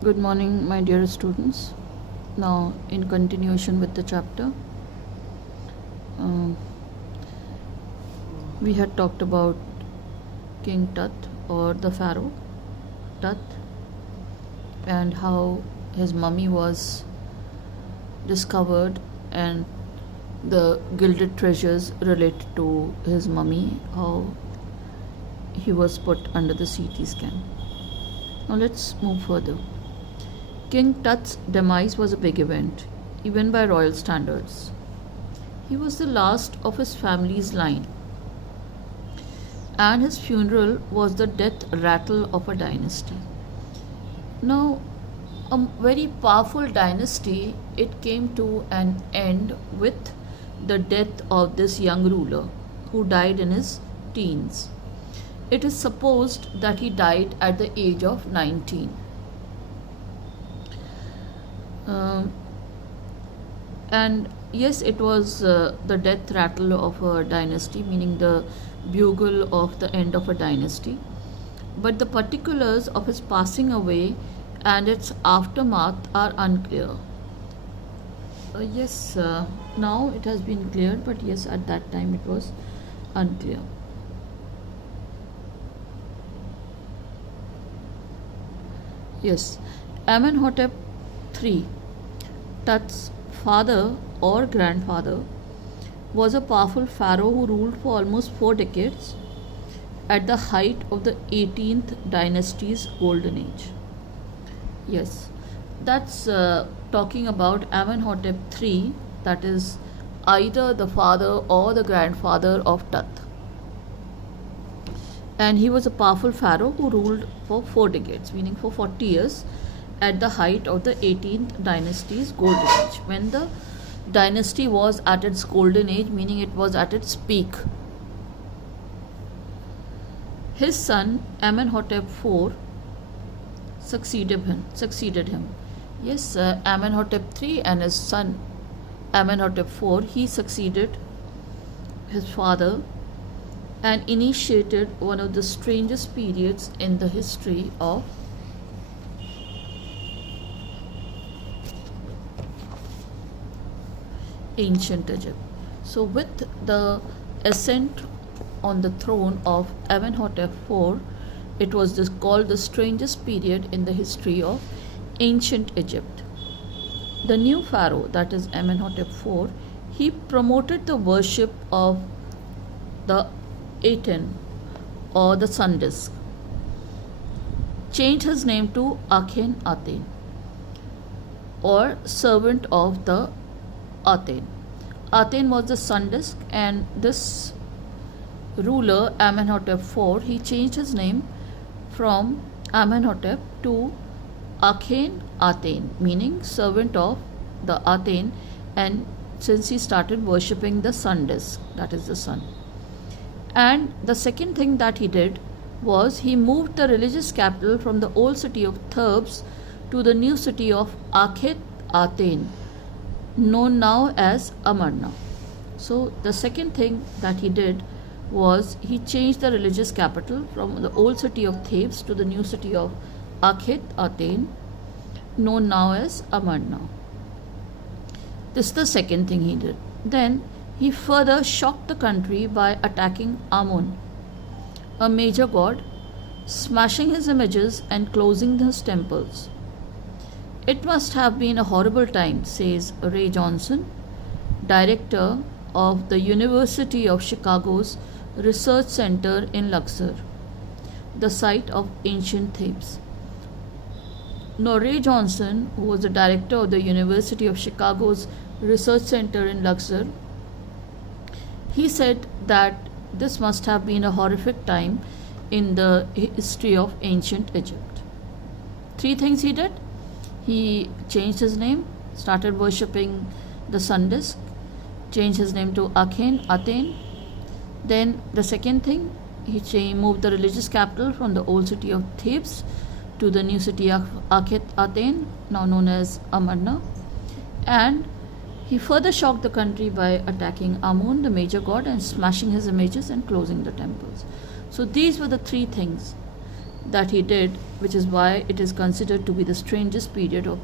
Good morning, my dear students. Now, in continuation with the chapter, um, we had talked about King Tut or the Pharaoh Tut and how his mummy was discovered and the gilded treasures related to his mummy, how he was put under the CT scan. Now, let's move further. King Tut's demise was a big event, even by royal standards. He was the last of his family's line, and his funeral was the death rattle of a dynasty. Now, a very powerful dynasty, it came to an end with the death of this young ruler who died in his teens. It is supposed that he died at the age of 19. And yes, it was the death rattle of a dynasty, meaning the bugle of the end of a dynasty. But the particulars of his passing away and its aftermath are unclear. Yes, now it has been cleared, but yes, at that time it was unclear. Yes, Amenhotep III, Tut's father or grandfather, was a powerful pharaoh who ruled for almost 4 decades at the height of the 18th dynasty's golden age. Yes, that's talking about Amenhotep III, that is either the father or the grandfather of Tut. And he was a powerful pharaoh who ruled for 4 decades, meaning for 40 years, at the height of the 18th dynasty's golden age, when the dynasty was at its golden age, meaning it was at its peak. His son Amenhotep IV succeeded him. Yes, Amenhotep III and his son Amenhotep IV, he succeeded his father and initiated one of the strangest periods in the history of ancient Egypt. So, with the ascent on the throne of Amenhotep IV, it was called the strangest period in the history of ancient Egypt. The new pharaoh, that is Amenhotep IV, he promoted the worship of the Aten or the sun disk, changed his name to Akhenaten or servant of the Aten. Aten was the sun disk, and this ruler Amenhotep IV, he changed his name from Amenhotep to Akhenaten, meaning servant of the Aten, and since he started worshipping the sun disk, that is the sun. And the second thing that he did was he moved the religious capital from the old city of Thebes to the new city of Akhenaten, known now as Amarna. So the second thing that he did was he changed the religious capital from the old city of Thebes to the new city of Akhenaten, known now as Amarna. This is the second thing he did. Then he further shocked the country by attacking Amun, a major god, smashing his images and closing his temples. It must have been a horrible time, says Ray Johnson, director of the University of Chicago's Research Center in Luxor, the site of ancient Thebes. Now, Ray Johnson, who was the director of the University of Chicago's Research Center in Luxor, he said that this must have been a horrific time in the history of ancient Egypt. 3 things he did. He changed his name, started worshipping the sun disk, changed his name to Akhenaten. Then the second thing, he moved the religious capital from the old city of Thebes to the new city of Akhenaten, now known as Amarna. And he further shocked the country by attacking Amun, the major god, and smashing his images and closing the temples. So these were the 3 things that he did, which is why it is considered to be the strangest period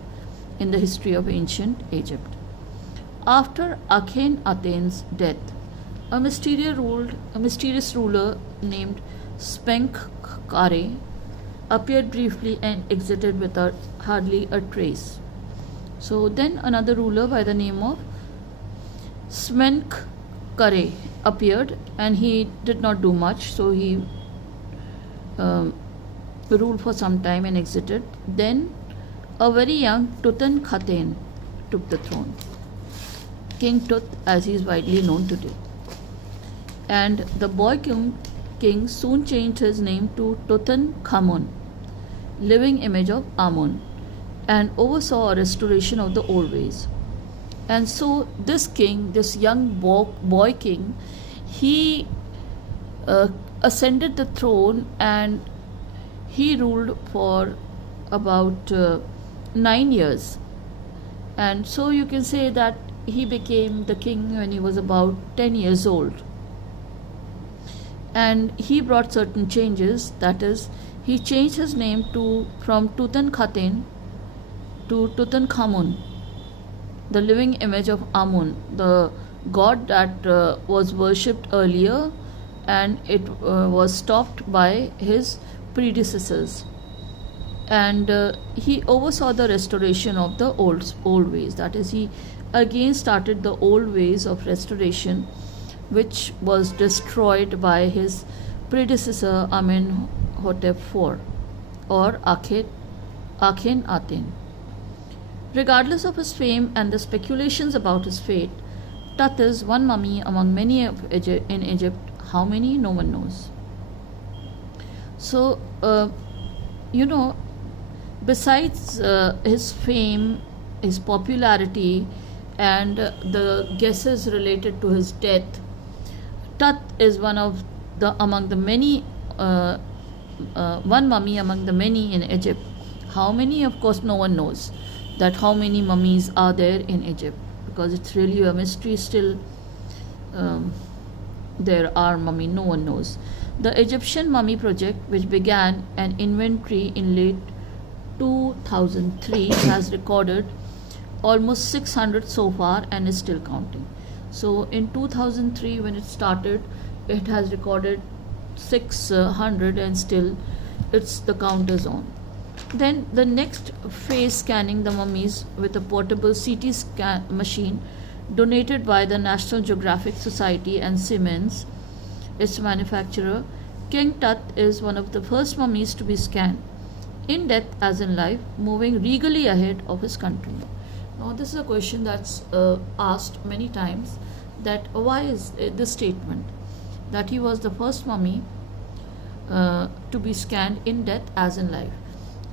in the history of ancient Egypt. After Akhenaten's death, a mysterious ruler named Spenkhkare appeared briefly and exited without hardly a trace. So then another ruler by the name of Smenkhkare appeared, and he did not do much, so he ruled for some time and exited. Then a very young Tutankhaten took the throne, King Tut as he is widely known today. And the boy king soon changed his name to Tutankhamun, living image of Amun, and oversaw a restoration of the old ways. And so this king, this young boy king, he ascended the throne, and he ruled for about 9 years. And so you can say that he became the king when he was about 10 years old. And he brought certain changes, that is, he changed his name from Tutankhaten to Tutankhamun, the living image of Amun, the god that was worshipped earlier, and it was stopped by his predecessors. And he oversaw the restoration of the old ways, that is, he again started the old ways of restoration, which was destroyed by his predecessor Amenhotep IV or Akhenaten. Regardless of his fame and the speculations about his fate, Tut is one mummy among many in Egypt. How many? No one knows. So, besides his fame, his popularity, and the guesses related to his death, Tut is one mummy among the many in Egypt. How many? Of course, no one knows that how many mummies are there in Egypt, because it's really a mystery still. There are mummy, no one knows. The Egyptian Mummy Project, which began an inventory in late 2003, has recorded almost 600 so far and is still counting. So in 2003, when it started, it has recorded 600 and still the count is on. Then the next phase, scanning the mummies with a portable CT scan machine donated by the National Geographic Society and Siemens, its manufacturer. King Tut is one of the first mummies to be scanned, in death as in life, moving regally ahead of his country. Now this is a question that's asked many times, that why is this statement that he was the first mummy to be scanned in death as in life.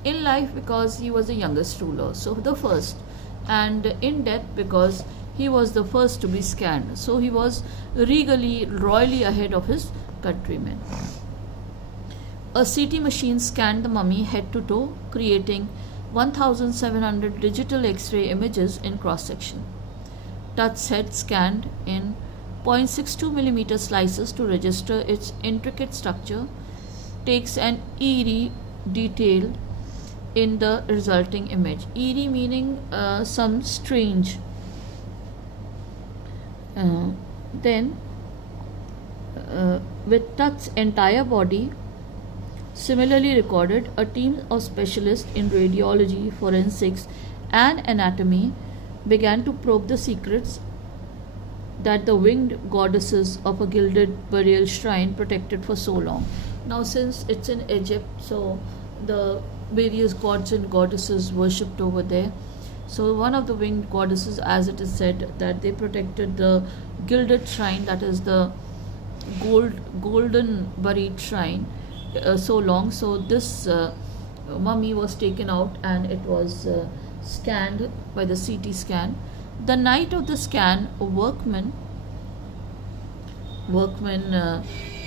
In life because he was the youngest ruler, so the first, and in death because he was the first to be scanned, so he was regally, royally ahead of his countrymen. A CT machine scanned the mummy head to toe, creating 1700 digital X-ray images in cross-section. Tut's head scanned in 0.62 mm slices to register its intricate structure takes an eerie detail in the resulting image. Eerie meaning some strange. Then with Tut's entire body similarly recorded, a team of specialists in radiology, forensics, and anatomy began to probe the secrets that the winged goddesses of a gilded burial shrine protected for so long. Now, since it's in Egypt, so the various gods and goddesses worshipped over there. So one of the winged goddesses, as it is said, that they protected the gilded shrine, that is the golden buried shrine, so long. So this mummy was taken out and it was scanned by the CT scan. The night of the scan, a workman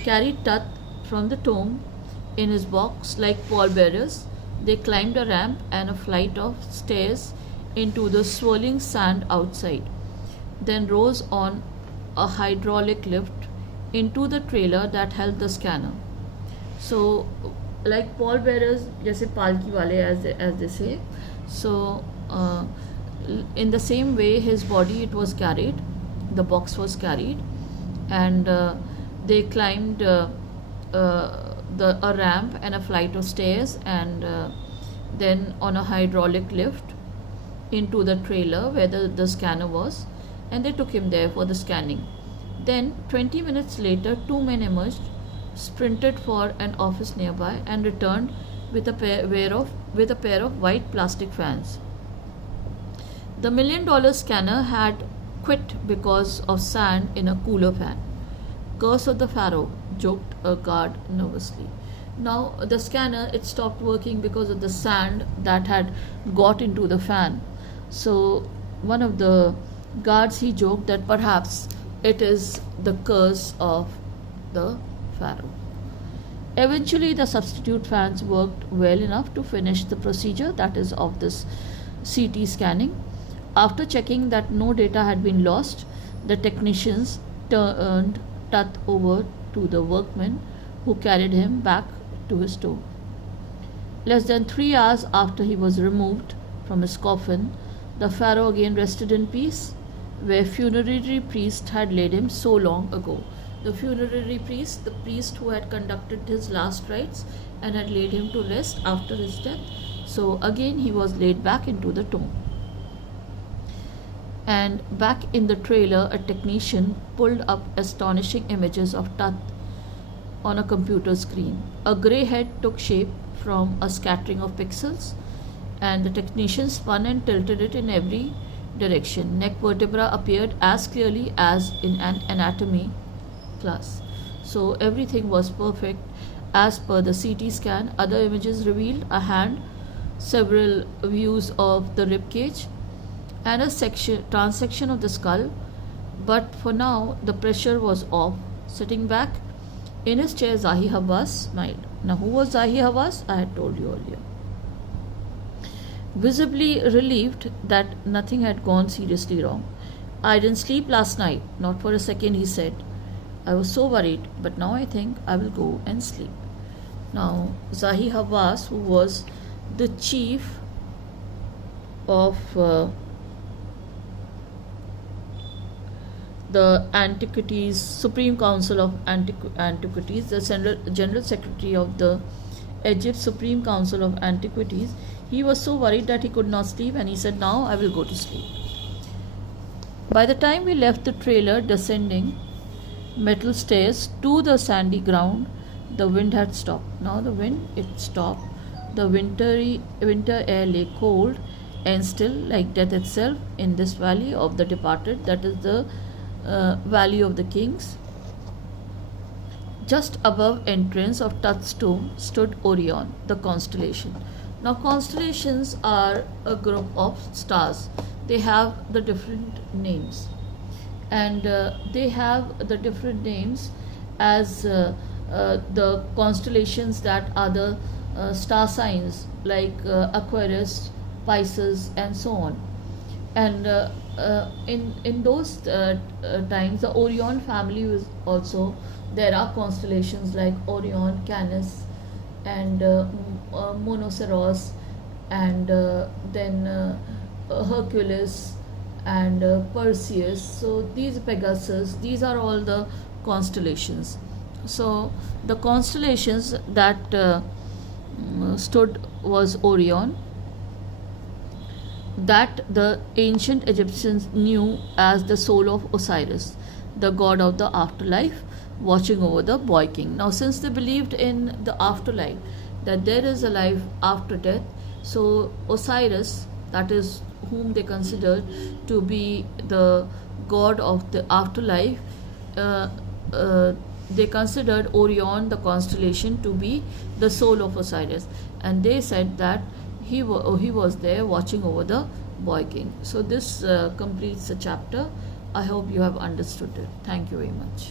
carried Tut from the tomb in his box like pallbearers. They climbed a ramp and a flight of stairs into the swirling sand outside, then rose on a hydraulic lift into the trailer that held the scanner. So like pallbearers, जैसे पालकी वाले as they say. So in the same way his body it was carried, the box was carried, and they climbed a ramp and a flight of stairs, and then on a hydraulic lift into the trailer where the scanner was, and they took him there for the scanning. Then 20 minutes later, two men emerged, sprinted for an office nearby, and returned with a pair of white plastic fans. The $1 million scanner had quit because of sand in a cooler fan. Curse of the Pharaoh, joked a guard nervously. Now the scanner, it stopped working because of the sand that had got into the fan. So one of the guards, he joked that perhaps it is the curse of the Pharaoh. Eventually the substitute fans worked well enough to finish the procedure, that is of this CT scanning. After checking that no data had been lost, the technicians turned Tut over to the workmen who carried him back to his tomb. Less than 3 hours after he was removed from his coffin, the Pharaoh again rested in peace, where funerary priest had laid him so long ago. The funerary priest, the priest who had conducted his last rites and had laid him to rest after his death. So again he was laid back into the tomb. And back in the trailer, a technician pulled up astonishing images of Tut on a computer screen. A grey head took shape from a scattering of pixels, and the technician spun and tilted it in every direction. Neck vertebra appeared as clearly as in an anatomy class. So everything was perfect as per the CT scan. Other images revealed a hand, several views of the rib cage, and a transection of the skull. But for now the pressure was off. Sitting back in his chair, Zahi Hawass smiled. Now who was Zahi Hawass? I had told you earlier. Visibly relieved that nothing had gone seriously wrong. I didn't sleep last night, not for a second, he said. I was so worried, but now I think I will go and sleep. Now Zahi Hawass, who was the chief of the Antiquities, Supreme Council of Antiquities, the General Secretary of the Egypt Supreme Council of Antiquities, he was so worried that he could not sleep, and he said, now I will go to sleep. By the time we left the trailer descending metal stairs to the sandy ground, the wind had stopped. Now the wind, it stopped. The winter air lay cold and still like death itself in this valley of the departed, that is the Valley of the Kings. Just above entrance of Tut's tomb stood Orion, the constellation. Now constellations are a group of stars. They have the different names, and they have the different names as the constellations that are the star signs like Aquarius, Pisces, and so on. And in those times, the Orion family was also, there are constellations like Orion, Canis, and Monoceros, and then Hercules and Perseus. So these, Pegasus, these are all the constellations. So the constellations that stood was Orion, that the ancient Egyptians knew as the soul of Osiris, the god of the afterlife, watching over the boy king. Now since they believed in the afterlife, that there is a life after death, so Osiris, that is whom they considered to be the god of the afterlife, they considered Orion, the constellation, to be the soul of Osiris, and they said that he was there watching over the boy king. So this completes the chapter. I hope you have understood it. Thank you very much.